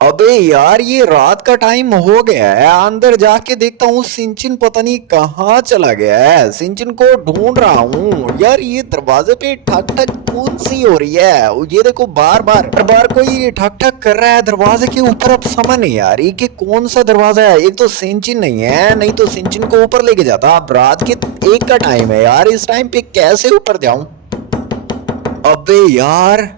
अबे यार, ये रात का टाइम हो गया है। अंदर जाके देखता हूँ सिंचिन पता नहीं कहाँ चला गया है। सिंचिन को ढूंढ रहा हूँ यार। ये दरवाजे पे ठक ठक कौन सी हो रही है? ये देखो, बार बार बार बार कोई ठक ठक कर रहा है दरवाजे के ऊपर। अब समझ नहीं आ रही कि कौन सा दरवाजा है। एक तो सिंचिन नहीं है, नहीं तो सिंचिन को ऊपर लेके जाता। अब रात के 1 का टाइम है यार, इस टाइम पे कैसे ऊपर जाऊं? अबे यार,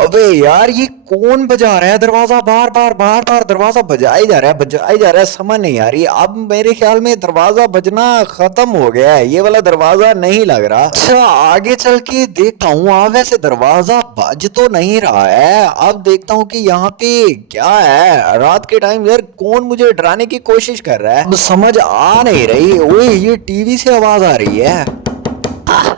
अबे यार, ये कौन बजा रहा है दरवाजा? बार बार बार बार दरवाजा बजा ही जा रहा है, बजा ही जा रहा है। समझ नहीं आ रही। अब मेरे ख्याल में दरवाजा बजना खत्म हो गया है, ये वाला दरवाजा नहीं लग रहा। अच्छा, आगे चल के देखता हूँ। वैसे दरवाजा बज तो नहीं रहा है। अब देखता हूँ कि यहाँ पे क्या है। रात के टाइम यार कौन मुझे डराने की कोशिश कर रहा है, अब समझ आ नहीं रही। ओए, ये टीवी से आवाज आ रही है।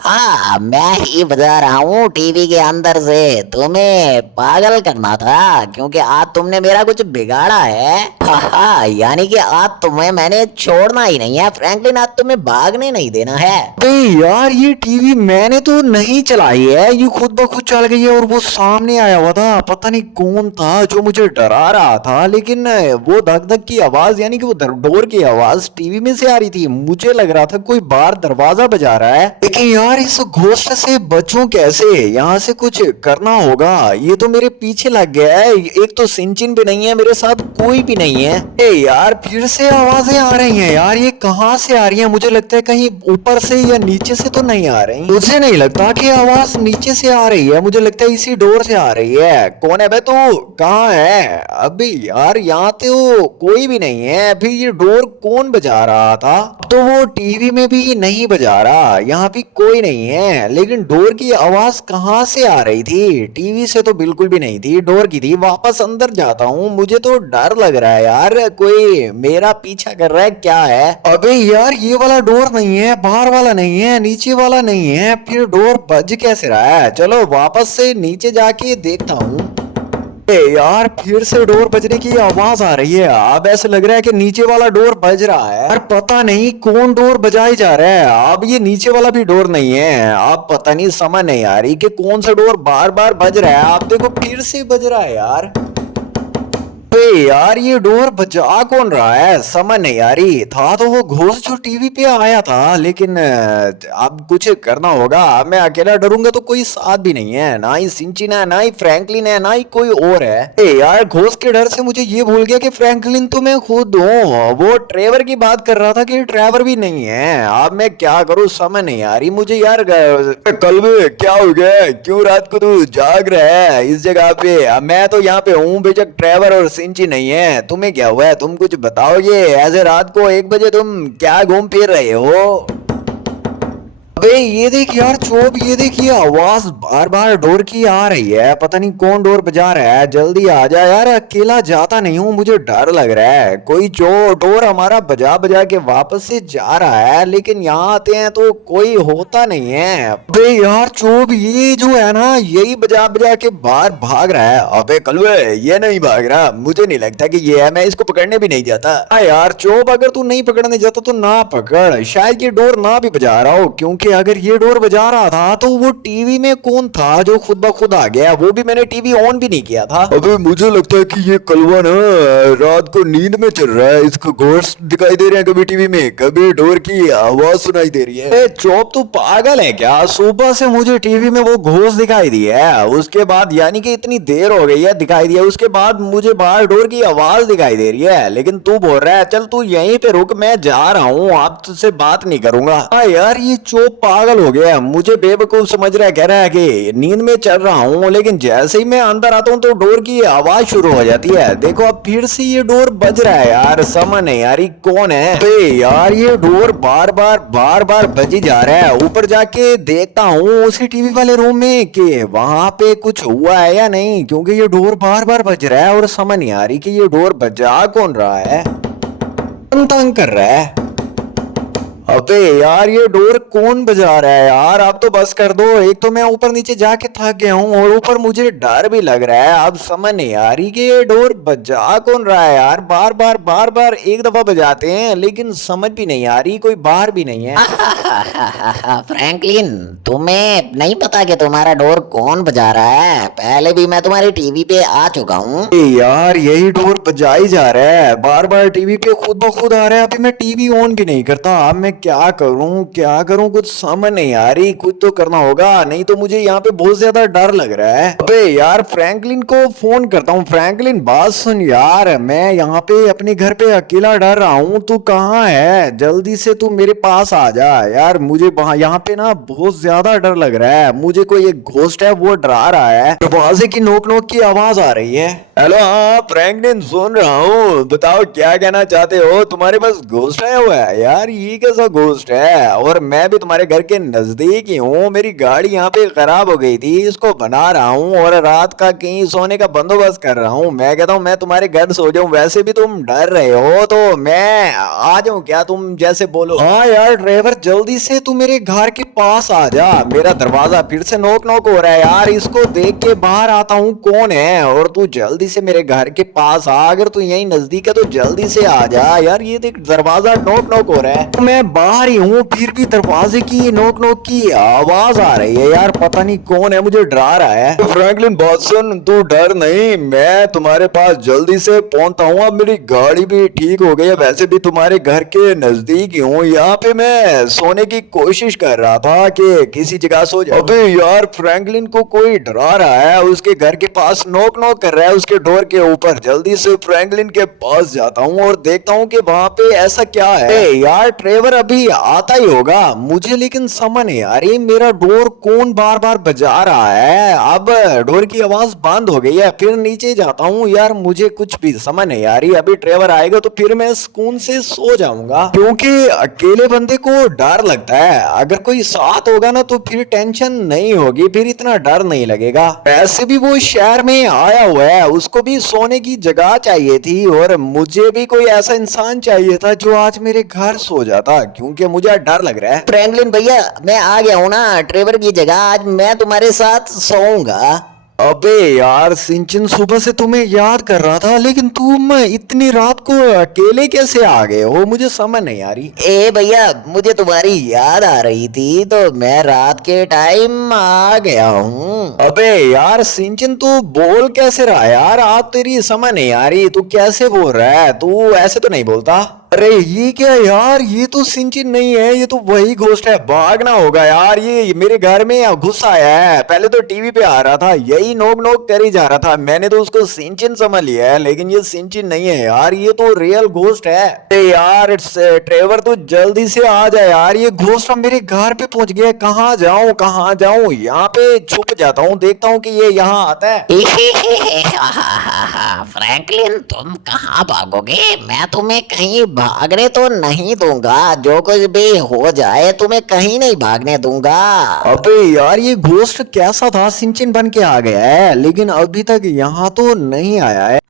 हाँ, मैं ही बजा रहा हूँ टीवी के अंदर से। तुम्हें पागल करना था क्योंकि आज तुमने मेरा कुछ बिगाड़ा है। हाँ, यानी कि आज तुम्हें मैंने छोड़ना ही नहीं है फ्रैंकलिन, आज तुम्हें भागने नहीं देना है। अबे यार, ये टीवी मैंने तो नहीं चलाई है, ये खुद ब खुद चल गई है। और वो सामने आया हुआ था, पता नहीं कौन था जो मुझे डरा रहा था। लेकिन वो धक धक की आवाज, यानी कि वो डोर की आवाज टीवी में से आ रही थी। मुझे लग रहा था कोई बाहर दरवाजा बजा रहा है। लेकिन यार, इस घोस्ट से बचूं कैसे? यहाँ से कुछ करना होगा। ये तो मेरे पीछे लग गया है। एक तो सिंचिन भी नहीं है, मेरे साथ कोई भी नहीं है। ए यार, फिर से आवाजें आ रही हैं यार। ये कहाँ से आ रही हैं? मुझे लगता है कहीं ऊपर से या नीचे से तो नहीं आ रही। मुझे नहीं लगता कि आवाज नीचे से आ रही है, मुझे लगता है इसी डोर से आ रही है। कौन है बे तू? कहाँ है? अभी यार, यहाँ तो कोई भी नहीं है। अभी ये डोर कौन बजा रहा था? तो वो टीवी में भी नहीं बजा रहा, यहाँ भी कोई नहीं है। लेकिन डोर की आवाज कहाँ से आ रही थी? टीवी से तो बिल्कुल भी नहीं थी, डोर की थी। वापस अंदर जाता हूँ, मुझे तो डर लग रहा है यार। कोई मेरा पीछा कर रहा है क्या है? अबे यार, ये वाला डोर नहीं है, बाहर वाला नहीं है, नीचे वाला नहीं है। फिर डोर बज कैसे रहा है? चलो वापस से नीचे जाके देखता हूँ। यार, फिर से डोर बजने की आवाज आ रही है। अब ऐसे लग रहा है कि नीचे वाला डोर बज रहा है। यार पता नहीं कौन डोर बजाई जा रहा है। अब ये नीचे वाला भी डोर नहीं है। अब पता नहीं, समझ नहीं आ रही कि कौन सा डोर बार बार बज रहा है। आप देखो, फिर से बज रहा है यार। अबे यार, ये डोर बजा कौन रहा है? समझ नहीं आ रही। था तो वो घोस्ट जो टीवी पे आया था, लेकिन अब कुछ करना होगा। अब मैं अकेला डरूंगा तो कोई साथ भी नहीं है, ना ही सिंचिन है, ना ही फ्रैंकलिन है, ना ही कोई और है। ए यार, घोस्ट के डर से मुझे ये भूल गया कि फ्रैंकलिन तो मैं खुद हूँ। वो ट्रेवर की बात कर रहा था कि ट्रेवर भी नहीं है। अब मैं क्या करूँ, समझ नहीं आ रही मुझे यार। कल क्या हो गया? क्यों रात को तू जाग रहा है इस जगह पे? मैं तो यहाँ पे हूँ, बेशक ट्रेवर और सिंची नहीं है। तुम्हें क्या हुआ है? तुम कुछ बताओगे? ऐसे रात को 1 बजे तुम क्या घूम फिर रहे हो? अबे ये देख यार चोप, ये देखिए आवाज बार बार डोर की आ रही है। पता नहीं कौन डोर बजा रहा है। जल्दी आ जा यार, अकेला जाता नहीं हूँ, मुझे डर लग रहा है। कोई जो डोर हमारा बजा बजा के वापस से जा रहा है, लेकिन यहाँ आते हैं तो कोई होता नहीं है। अबे यार चोप, ये जो है ना, यही बजा बजा के बाहर भाग रहा है। अबे कलवे, ये नहीं भाग रहा, मुझे नहीं लगता कि ये है। मैं इसको पकड़ने भी नहीं जाता। यार चोप, अगर तू नहीं पकड़ने जाता तो ना पकड़। शायद ये डोर ना भी बजा रहा हो, क्योंकि अगर ये डोर बजा रहा था तो वो टीवी में कौन था जो खुद ब खुद आ गया? वो भी मैंने टीवी ऑन भी नहीं किया था। अबे मुझे लगता है कि ये कलवा ना रात को नींद में चल रहा है। इसको घोस्ट दिखाई दे रहे हैं कभी टीवी में, कभी डोर की आवाज सुनाई दे रही है। चौप, तू पागल है क्या? सुबह से मुझे टीवी में वो घोस्ट दिखाई दी है, उसके बाद यानी कि इतनी देर हो गई है दिखाई दिया, उसके बाद मुझे बाहर डोर की आवाज दिखाई दे रही है। लेकिन तू बोल रहा है चल तू यहीं पे रुक, मैं जा रहा हूँ, आप तुझसे बात नहीं करूंगा। यार, ये चौप पागल हो गया, मुझे बेवकूफ समझ रहा है। कह रहा है कि नींद में चल रहा हूँ, लेकिन जैसे ही मैं अंदर आता हूँ तो डोर की आवाज शुरू हो जाती है। देखो, अब फिर से ये डोर बज रहा है यार। समझ नहीं यार, कौन है? अबे यार, ये डोर बार बार बजी जा रहा है। ऊपर जाके देखता हूँ उसी टीवी वाले रूम में कि वहां पे कुछ हुआ है या नहीं, क्योंकि ये डोर बार बार बज रहा है और समझ नहीं आ रही कि ये डोर बजा कौन रहा है, कौन तंग कर रहा है। अबे यार ये डोर कौन बजा रहा है यार, अब तो बस कर दो। एक तो मैं ऊपर नीचे जाके थक गया हूँ और ऊपर मुझे डर भी लग रहा है। अब समझ नहीं आ रही कि ये डोर बजा कौन रहा है यार। बार बार एक दफा बजाते हैं लेकिन समझ भी नहीं आ रही, कोई बाहर भी नहीं है। फ्रैंकलिन, तुम्हें नहीं पता कि तुम्हारा डोर कौन बजा रहा है? पहले भी मैं तुम्हारी टीवी पे आ चुका हूँ। यार यही डोर बजा ही जा रहा है, बार बार टीवी पे खुद ब खुद आ रहा है। अभी मैं टीवी ऑन भी नहीं करता। अब मैं क्या करूं कुछ समझ नहीं आ रही। कुछ तो करना होगा, नहीं तो मुझे यहाँ पे बहुत ज्यादा डर लग रहा है। अबे यार फ्रैंकलिन को फोन करता हूँ। फ्रैंकलिन बात सुन यार, मैं यहाँ पे अपने घर पे अकेला डर रहा हूँ। तू कहाँ है? जल्दी से तू मेरे पास आ जा यार। मुझे यहाँ पे ना बहुत ज्यादा डर लग रहा है। मुझे कोई एक घोस्ट है वो डरा रहा है। दरवाजे की नोक नोक की आवाज आ रही है। हेलो, हाँ फ्रैंकलिन सुन रहा हूँ, बताओ क्या कहना चाहते हो? तुम्हारे पास घोस्ट आया हुआ है? यार ये कैसा घोस्ट है? और मैं भी तुम्हारे घर के नजदीक ही हूँ। मेरी गाड़ी यहाँ पे खराब हो गई थी, इसको बना रहा हूँ और रात का कहीं सोने का बंदोबस्त कर रहा हूँ। मैं कहता हूँ मैं तुम्हारे घर सो जाऊँ। वैसे भी तुम डर रहे हो तो मैं आ जाऊँ क्या? तुम जैसे बोलो। हाँ यार ड्राइवर, जल्दी से तू मेरे घर के पास आ जा। मेरा दरवाजा फिर से नोक नोक हो रहा है यार। इसको देख के बाहर आता हूँ कौन है। और तू जल्दी से मेरे घर के पास आ। अगर तू यहीं नजदीक है तो जल्दी से आ जा यार। ये देख दरवाजा नोक नोक हो रहा है। तो मैं बाहर ही हूँ फिर भी दरवाजे की नोक नोक की आवाज आ रही है यार। पता नहीं कौन है, मुझे डरा रहा है। फ्रैंकलिन बात सुन, तू डर नहीं, मैं तुम्हारे पास जल्दी से पहुंचता हूँ। अब मेरी गाड़ी भी ठीक हो गई है। वैसे भी तुम्हारे घर के नजदीक ही हूँ। यहाँ पे मैं सोने की कोशिश कर रहा था कि किसी जगह सो जाऊं। अबे यार फ्रैंकलिन को कोई डरा रहा है, उसके घर के पास नॉक नॉक कर रहा है उसके डोर के ऊपर। जल्दी से फ्रैंकलिन के पास जाता हूँ और देखता हूँ कि वहां पे ऐसा क्या है। यार ट्रेवर अभी आता ही होगा मुझे, लेकिन समझ नहीं आ रही मेरा डोर कौन बार बार बजा रहा है। अब डोर की आवाज बंद हो गई है। फिर नीचे जाता हूँ यार, मुझे कुछ भी समझ नहीं आ रही। अभी ट्रेवर आएगा तो फिर मैं सुकून से सो जाऊंगा, क्योंकि अकेले बंदे को डर लगता है। अगर कोई साथ होगा ना तो फिर टेंशन नहीं होगी, फिर इतना डर नहीं लगेगा। वैसे भी वो शहर में आया हुआ है, उसको भी सोने की जगह चाहिए थी और मुझे भी कोई ऐसा इंसान चाहिए था जो आज मेरे घर सो जाता, क्योंकि मुझे डर लग रहा है। फ्रैंकलिन भैया, मैं आ गया हूँ ना ट्रेवर की जगह। आज मैं तुम्हारे साथ सोऊंगा। अबे यार सिंचन, सुबह से तुम्हें याद कर रहा था, लेकिन तुम इतनी रात को अकेले कैसे आ गए हो? मुझे समझ नहीं आ रही। ए भैया, मुझे तुम्हारी याद आ रही थी तो मैं रात के टाइम आ गया हूँ। अबे यार सिंचन, तू बोल कैसे रहा है यार? आज तेरी समझ नहीं आ रही, तू कैसे बोल रहा है? तू ऐसे तो नहीं बोलता। अरे ये क्या यार, ये तो सिंचन नहीं है, ये तो वही घोस्ट है। भागना होगा यार, ये मेरे घर में घुस आया है। पहले तो टीवी पे आ रहा था, यही नोक नोक कर ही जा रहा था। मैंने तो उसको सिंचन समझ लिया है, लेकिन ये सिंचन नहीं है यार, ये तो रियल घोस्ट है। अरे यार इट्स ट्रेवर, तू जल्दी से आ जा यार। ये घोस्ट अब मेरे घर पे पहुंच गया। कहाँ जाऊं? यहाँ पे छुप जाता हूँ, देखता हूँ कि ये यहाँ आता है। फ्रैंकलिन, तुम कहाँ भागोगे? मैं तुम्हें कहीं भागने तो नहीं दूंगा। जो कुछ भी हो जाए तुम्हें कहीं नहीं भागने दूंगा। अबे यार ये घोस्ट कैसा था? सिंचन बन के आ गया है, लेकिन अभी तक यहाँ तो नहीं आया है।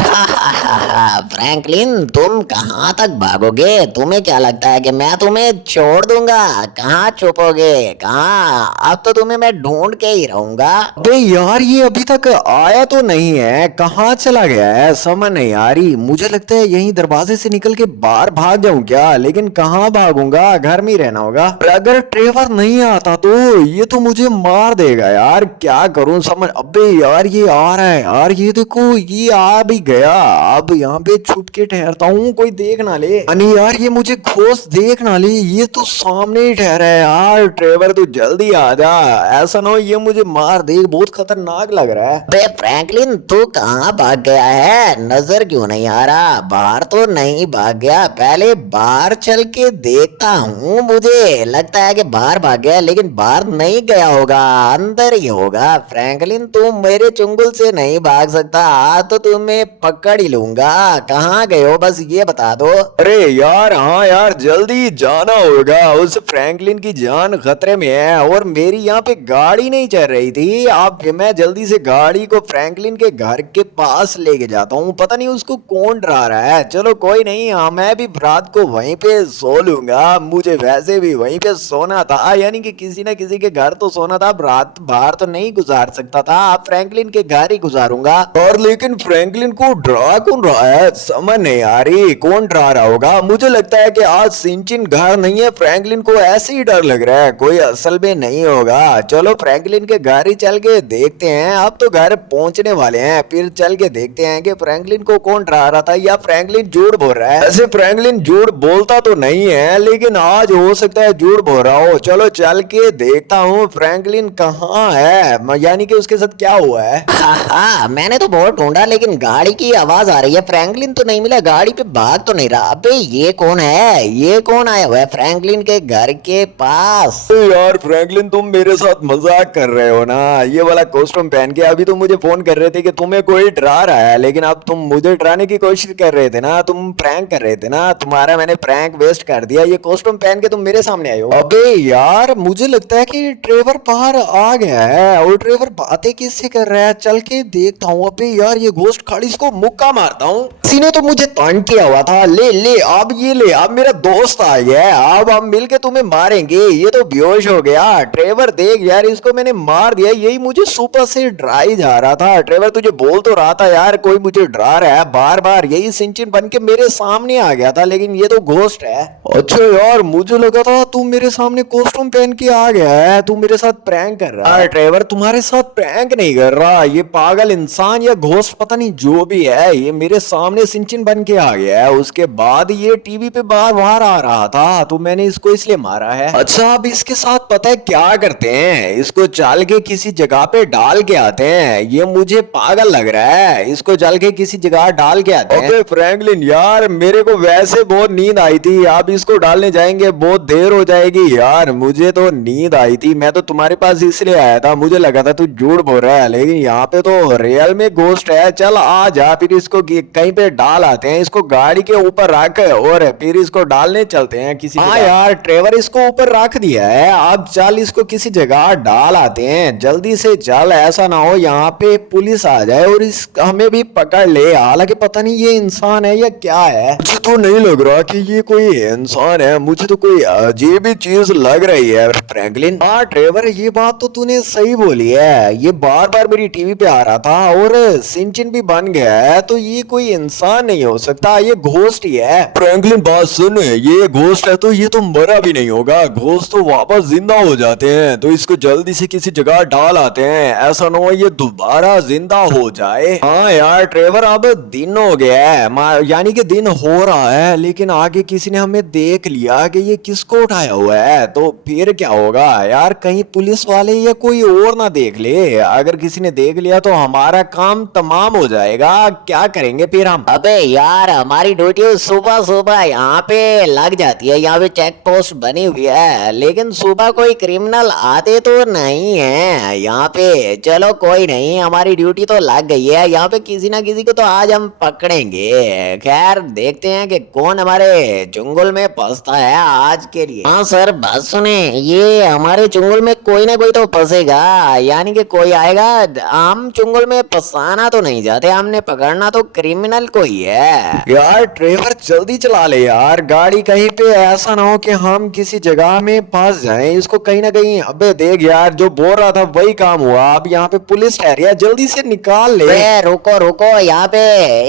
फ्रैंकलिन, तुम कहाँ तक भागोगे? तुम्हें क्या लगता है कि मैं तुम्हें छोड़ दूंगा? कहाँ छुपोगे? कहाँ? अब तो तुम्हें मैं ढूंढ के ही रहूंगा। अबे यार ये अभी तक आया तो नहीं है, कहाँ चला गया है? समझ नहीं आ रही। मुझे लगता है यहीं दरवाजे से निकल के बाहर भाग जाऊं क्या, लेकिन कहाँ भागूंगा? घर में ही रहना होगा। अगर ट्रेवर नहीं आता तो ये तो मुझे मार देगा यार। क्या करूं समझ। अबे यार ये आ रहा है यार, ये देखो ये आ भी गया। अब यहाँ पे छुप के ठहरता हूँ, कोई देख ना ले। नहीं यार ये मुझे घोस्ट देख ना ले, ये तो सामने ही ठहरा है यार। ट्रेवर तू जल्दी आ जा, ऐसा ना हो ये मुझे मार दे, बहुत खतरनाक लग रहा है। बे फ्रैंकलिन, तू कहाँ भाग गया है? नजर क्यों नहीं आ रहा? बाहर तो नहीं भाग गया? पहले बाहर चल के देखता हूँ। मुझे लगता है कि बाहर भाग गया, लेकिन बाहर नहीं गया होगा, अंदर ही होगा। फ्रैंकलिन, तू मेरे चुंगल से नहीं भाग सकता, तो तुम्हें पकड़ ही लूंगा। कहाँ गए हो बस ये बता दो। अरे यार हाँ यार जल्दी जाना होगा, उस फ्रैंकलिन की जान खतरे में है और मेरी यहाँ पे गाड़ी नहीं चल रही थी। अब मैं जल्दी से गाड़ी को फ्रैंकलिन के घर के पास लेके जाता हूँ, पता नहीं उसको कौन डरा रहा है। चलो कोई नहीं, हाँ मैं भी रात को वहीं पे सो लूंगा, मुझे वैसे भी वहीं पे सोना था, यानी कि किसी ना किसी के घर तो सोना था, रात बाहर तो नहीं गुजार सकता था, अब फ्रैंकलिन के घर ही गुजारूंगा। और लेकिन फ्रैंकलिन को डरा कौन रहा है समझ नहीं आ रही, कौन डरा रहा होगा। मुझे लगता है कि आज सिंचिन घर नहीं है, फ्रैंकलिन को ऐसे ही डर लग रहा है, कोई असल में नहीं होगा। चलो फ्रैंकलिन के घर ही चल के देखते हैं, अब तो घर पहुंचने वाले हैं, फिर चल के देखते हैं कि फ्रैंकलिन को कौन डरा रहा था या फ्रैंकलिन झूठ बोल रहा है। ऐसे फ्रैंकलिन झूठ बोलता तो नहीं है, लेकिन आज हो सकता है झूठ बोल रहा हो। चलो चल के देखता हूँ फ्रैंकलिन कहाँ है, यानी कि उसके साथ क्या हुआ है। हाँ मैंने तो बहुत ढूंढा लेकिन गाड़ी की आवाज आ रही है, फ्रैंकलिन तो नहीं मिला, गाड़ी पे भाग तो नहीं रहा। अबे ये कौन है, ये कौन आया हुआ है फ्रैंकलिन के घर के पास। यार फ्रैंकलिन तुम मेरे साथ मजाक कर रहे हो ना, ये वाला कॉस्ट्यूम पहन के अभी तुम मुझे फोन कर रहे थे कि तुम्हें कोई डरा रहा है, लेकिन अब तुम मुझे डराने की कोशिश कर रहे थे ना, तुम प्रैंक कर रहे थे ना, तुम्हारा मैंने प्रैंक वेस्ट कर दिया, ये कॉस्ट्यूम पहन के तुम मेरे सामने आए हो। अबे यार मुझे लगता है कि ट्रेवर बाहर आ गया है और ट्रेवर बातें किससे कर रहा है, चल के देखता हूँ। अबे यार ये घोस्ट खड़ी, इसको मुक्का मारता हूँ, किसी ने तो मुझे तंग किया हुआ था। ले ले अब ये ले, अब मेरा दोस्त आ गया है, अब हम मिलके तुम्हें मारेंगे। ये तो बेहोश हो गया। ट्रेवर देख यार इसको मैंने मार दिया, यही मुझे सुबह से डराई जा रहा था। ट्रेवर तुझे बोल तो रहा था यार कोई मुझे डरा रहा है बार बार, यही सिंचिन बन के मेरे सामने आ गया था, लेकिन ये तो घोस्ट है। अच्छा यार मुझे लगा था तू मेरे सामने कॉस्ट्यूम पहन के आ गया है, तू मेरे साथ प्रैंक कर रहा है। ट्रेवर तुम्हारे साथ प्रैंक नहीं कर रहा, ये पागल इंसान या घोस्ट पता नहीं जो भी है, ये मेरे सामने सिंचिन बन के आ गया है। उसके बाद ये टीवी पे बार बार आ रहा था तो मैंने इसको इसलिए मारा है। अच्छा अब इसके साथ पता है क्या करते हैं, इसको चल के किसी जगह पे डाल के आते हैं। ये मुझे पागल लग रहा है, इसको चल के किसी जगह डाल के आते हैं। ओके फ्रैंकलिन यार मेरे को वैसे बहुत नींद आई थी, आप इसको डालने जाएंगे बहुत देर हो जाएगी। यार मुझे तो नींद आई थी, मैं तो तुम्हारे पास इसलिए आया था, मुझे लगा था तू झूठ बोल रहा है, लेकिन यहाँ पे तो रियल में घोस्ट है। चल आ जा फिर इसको कहीं पे डाल आते हैं, इसको गाड़ी के ऊपर रख और फिर इसको डालने चलते हैं किसी। हाँ यार ट्रेवर इसको ऊपर रख दिया है, अब चल इसको किसी जगह डाल आते हैं, जल्दी से चल, ऐसा ना हो यहाँ पे पुलिस आ जाए और इस हमें भी पकड़ ले। हालांकि पता नहीं ये इंसान है या क्या है, मुझे तो नहीं लग रहा कि ये कोई इंसान है, मुझे तो कोई अजीब ही चीज लग रही है फ्रैंकलिन। हाँ ट्रेवर ये बात तो तूने सही बोली है, ये बार बार मेरी टीवी पे आ रहा था और सिंचिन भी बन गया है, तो ये कोई इंसान नहीं हो सकता, ये घोस्ट ही है। फ्रैंकलिन बात सुन, ये घोस्ट है तो ये तो मरा भी नहीं होगा, घोस्ट तो वापस जिंदा हो जाते हैं, तो इसको जल्दी से किसी जगह डाल आते हैं, ऐसा ना हो ये दोबारा जिंदा हो जाए। हाँ यार ट्रेवर अब दिन हो गया है, यानी कि दिन हो रहा है, लेकिन आगे किसी ने हमें देख लिया कि ये किसको उठाया हुआ है, तो फिर क्या होगा यार, कहीं पुलिस वाले या कोई और ना देख ले, अगर किसी ने देख लिया तो हमारा काम तमाम हो जाएगा, क्या करेंगे फिर हम। अबे यार हमारी ड्यूटी सुबह सुबह यहाँ पे लग जाती है, यहाँ पे चेक पोस्ट बनी हुई है, लेकिन सुबह कोई क्रिमिनल आते तो नहीं है यहाँ पे। चलो कोई नहीं, हमारी ड्यूटी तो लग गई है, यहाँ पे किसी ना किसी को तो आज हम पकड़ेंगे। खैर देखते हैं कि कौन हमारे चुंगल में फंसता है आज के लिए। हाँ सर बस सुने, ये हमारे चुंगल में कोई ना कोई तो फंसेगा, यानी कि कोई आएगा, हम चुंगल में फंसाना तो नहीं चाहते, हमने पकड़ना तो क्रिमिनल को ही है। यार ट्रेवर जल्दी चला ले यार गाड़ी, कहीं पे ऐसा ना हो कि हम किसी जगह में फंस जाएं, इसको कहीं ना कहीं। अबे देख यार जो बोल रहा था वही काम हुआ, अब यहाँ पे पुलिस ठहरी है, जल्दी से निकाल ले। रुको रुको यहाँ पे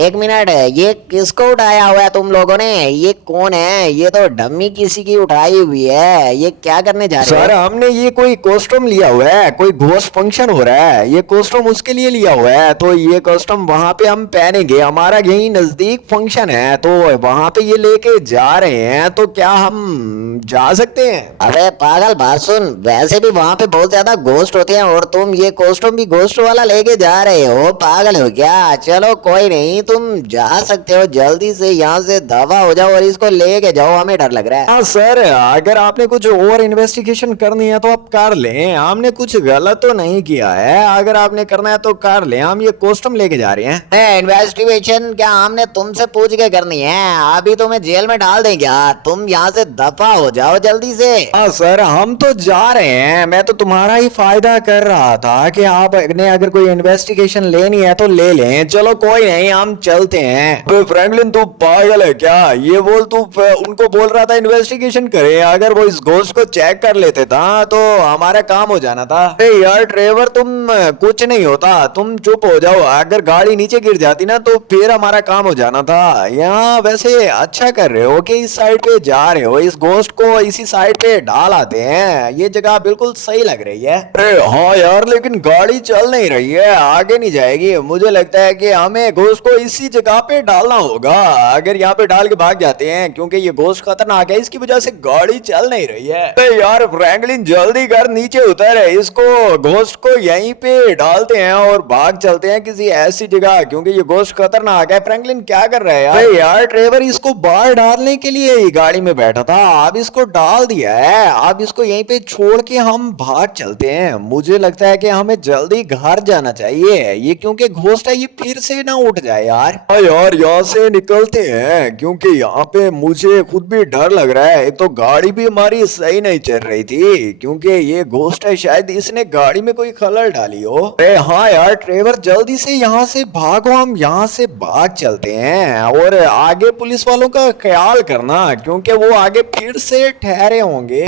एक मिनट, ये किसको उठाया हुआ है तुम लोगों ने, ये कौन है, ये तो डम्मी किसी की उठाई हुई है, ये क्या करने जा रहे हो? सर हमने ये कोई कॉस्ट्यूम लिया हुआ है, कोई घोस्ट फंक्शन हो रहा है, ये कॉस्ट्यूम उसके लिए लिया हुआ है, तो ये कॉस्ट्यूम वहां पे हम पहनेंगे, हमारा यही नजदीक फंक्शन है, तो वहां पे ये लेके जा रहे हैं, तो क्या हम जा सकते हैं? अबे पागल बात सुन, वैसे भी वहां पे बहुत ज्यादा घोस्ट होते हैं और तुम ये कॉस्ट्यूम भी घोस्ट वाला लेके जा रहे हो, पागल हो क्या? चलो कोई नहीं, तुम जा सकते हो, जल्दी से यहाँ से दवा हो जाओ और इसको लेके जाओ, हमें डर लग रहा है। हाँ सर अगर आपने कुछ और इन्वेस्टिगेशन करनी है तो आप कर लें, हमने कुछ गलत तो नहीं किया है, अगर आपने करना है तो कर लें, हम ये कॉस्ट्यूम लेके जा रहे हैं। इन्वेस्टिगेशन क्या हमने तुमसे पूछ के करनी है? अभी तुम्हें जेल में डाल दें क्या? तुम यहाँ से दफा हो जाओ जल्दी से। हाँ सर, हम तो जा रहे हैं। मैं तो तुम्हारा ही फायदा कर रहा था कि आपने अगर कोई इन्वेस्टिगेशन लेनी है तो ले लें। चलो कोई नहीं, हम चलते हैं। तो फ्रैंकलिन तू पागल है क्या? ये बोल, तू उनको बोल रहा था इन्वेस्टिगेशन करे। अगर वो इस घोस्ट को चेक कर लेते था तो हमारा काम हो जाना था। अरे यार ट्रेवर, तुम कुछ नहीं होता, तुम चुप हो जाओ। अगर गाड़ी नीचे गिर जाती ना तो फिर हमारा काम हो जाना था। यहाँ वैसे अच्छा कर रहे हो कि इस साइड पे जा रहे हो, इस घोस्ट को इसी साइड पे डाल आते हैं। ये जगह बिल्कुल सही लग रही है। अरे हाँ यार, लेकिन गाड़ी चल नहीं रही है, आगे नहीं जाएगी। मुझे लगता है कि हमें घोस्ट को इसी जगह पे डालना होगा। अगर यहाँ पे डाल के भाग जाते हैं, क्योंकि ये घोस्ट खतरनाक है, इसकी वजह से गाड़ी चल नहीं रही है। अरे यार फ्रैंकलिन, जल्दी कर, नीचे उतर। इसको घोस्ट को यहीं पे डालते हैं और भाग चलते हैं किसी ऐसी जगह, क्योंकि ये घोस्ट खतरनाक है। फ्रैंकलिन क्या कर रहा है यार? अरे यार ट्रेवर, इसको बाहर डालने के लिए ही गाड़ी में बैठा था, अब इसको डाल दिया है। अब इसको यहीं पे छोड़ के हम भाग चलते हैं। मुझे लगता है कि हमें जल्दी घर जाना चाहिए, ये क्योंकि घोस्ट है, ये फिर से ना उठ जाए यार। यार यहाँ से निकलते हैं, क्योंकि यहाँ पे मुझे खुद भी डर लग रहा है। एक तो गाड़ी भी हमारी सही नहीं चल रही थी, क्योंकि ये घोस्ट है, शायद इसने गाड़ी में कोई खलल डाली हो। अरे हाँ यार ट्रेवर, जल्दी से यहाँ से भागो, हम यहाँ से भाग चलते हैं। और आगे पुलिस वालों का ख्याल करना, क्योंकि वो आगे फिर से ठहरे होंगे।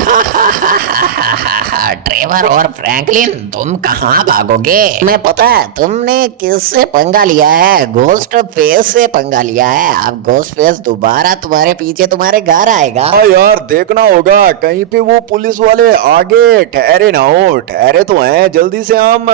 ट्रेवर और फ्रैंकलिन, तुम कहाँ भागोगे? तुम्हें पता है तुमने किससे पंगा लिया है? घोस्ट फेस से पंगा लिया है। अब घोस्ट फेस दोबारा तुम्हारे पीछे तुम्हारे घर आएगा। हाँ यार, देखना होगा कहीं पे वो पुलिस वाले आगे ठहरे ना हो। ठहरे तो हैं, जल्दी से हम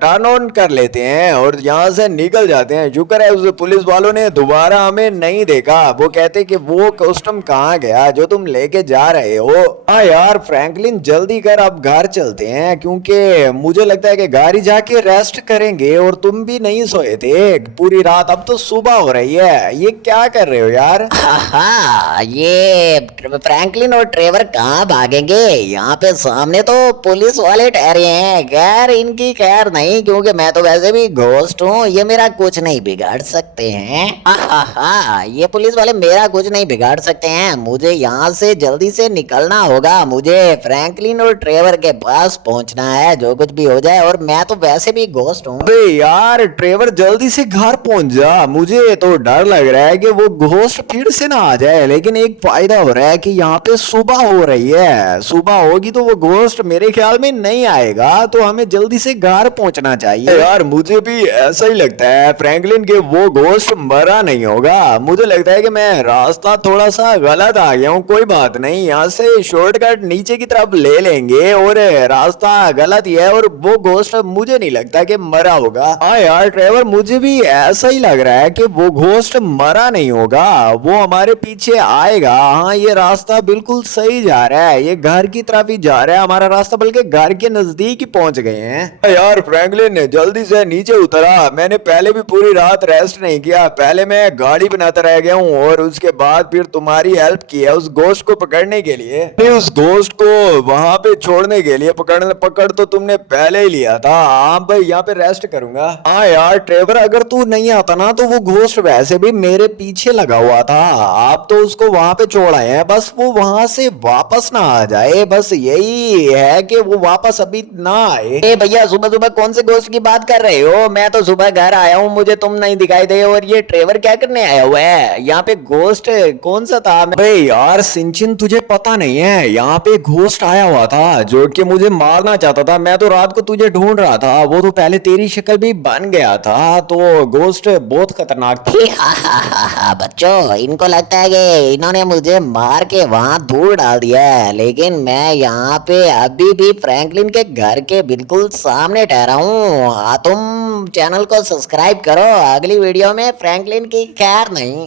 टर्न ऑन कर लेते हैं और यहाँ से निकल जाते हैं। शुक्र है उस पुलिस वालों ने दोबारा हमें नहीं देखा। वो कहते कि वो कस्टम कहाँ गया जो तुम लेके जा रहे हो। हाँ यार फ्रैंकलिन, जल्दी कर, अब घर चलते हैं, क्योंकि मुझे लगता है कि गाड़ी जाके रेस्ट करेंगे। और तुम भी नहीं सोए थे पूरी रात, अब तो सुबह हो रही है। ये क्या कर रहे हो यार? हाँ, ये फ्रैंकलिन और ट्रेवर कहाँ भागेंगे? यहाँ पे सामने तो पुलिस वाले ठहरे हैं। खैर इनकी खैर नहीं, क्योंकि मैं तो वैसे भी घोस्ट हूँ, ये मेरा कुछ नहीं बिगाड़ सकते हैं। हाँ, ये पुलिस वाले मेरा कुछ नहीं बिगाड़ सकते हैं। मुझे यहाँ से जल्दी से निकलना होगा। मुझे फ्रैंकलिन और ट्रेवर के पास पहुँचना है, जो कुछ भी हो जाए। और मैं तो वैसे भी घोस्ट हूँ। अबे यार ट्रेवर, जल्दी से घर पहुंच जा। मुझे तो डर लग रहा है कि वो घोस्ट फिर से ना आ जाए। लेकिन एक फायदा हो रहा है कि यहाँ पे सुबह हो रही है। सुबह होगी तो वो घोस्ट मेरे ख्याल में नहीं आएगा, तो हमें जल्दी से घर पहुंचना चाहिए। यार मुझे भी ऐसा ही लगता है फ्रैंकलिन के वो घोस्ट मरा नहीं होगा। मुझे लगता है कि मैं रास्ता थोड़ा सा गलत आ गया हूँ। कोई बात नहीं, यहाँ से शॉर्टकट नीचे की तरफ ले लेंगे। और रास्ता गलत ही है और वो घोस्ट मुझे नहीं लगता कि मरा होगा। हाँ यार ट्रेवर, मुझे भी ऐसा ही लग रहा है कि वो घोस्ट मरा नहीं होगा, वो हमारे पीछे आएगा। हाँ, ये रास्ता बिल्कुल सही जा रहा है, ये घर की तरफ ही जा रहा है हमारा रास्ता, बल्कि घर के नजदीक ही पहुंच गए हैं। यार फ्रैंकलिन, जल्दी से नीचे उतरा। मैंने पहले भी पूरी रात रेस्ट नहीं किया। पहले मैं गाड़ी बनाता रह गया हूँ और उसके बाद फिर तुम्हारी हेल्प की है उस घोस्ट को पकड़ने के लिए। उस घोस्ट को वहां पे छोड़ने के लिए पकड़ तो तुमने पहले ही लिया था। हाँ भाई, यहाँ पे रेस्ट करूंगा। हाँ यार ट्रेवर, अगर तू नहीं आता ना तो वो घोस्ट वैसे भी मेरे पीछे लगा हुआ था। आप तो उसको वहां पे छोड़ आए हैं, बस वो वहां से वापस ना आ जाए, बस यही है कि वो वापस अभी ना आए। ए भैया, सुबह सुबह कौन से घोस्ट की बात कर रहे हो? मैं तो सुबह घर आया हूँ, मुझे तुम नहीं दिखाई दे। और ये ट्रेवर क्या करने आया हुआ है यहाँ पे? घोस्ट कौन सा था? अरे यार सिंचिन, तुझे पता नहीं है, यहाँ पे घोस्ट आया हुआ था जो कि मुझे मारना चाहता था। मैं तो रात को तुझे ढूंढ रहा था, वो तो पहले तेरी शक्ल भी बन गया था। तो घोस्ट बहुत खतरनाक था। बच्चों, इनको लगता है कि इन्होंने मुझे मार के वहां दूर डाल दिया है, लेकिन मैं यहाँ पे अभी भी फ्रैंकलिन के घर के बिल्कुल सामने ठहरा हूँ। तुम चैनल को सब्सक्राइब करो, अगली वीडियो में फ्रैंकलिन की खैर नहीं।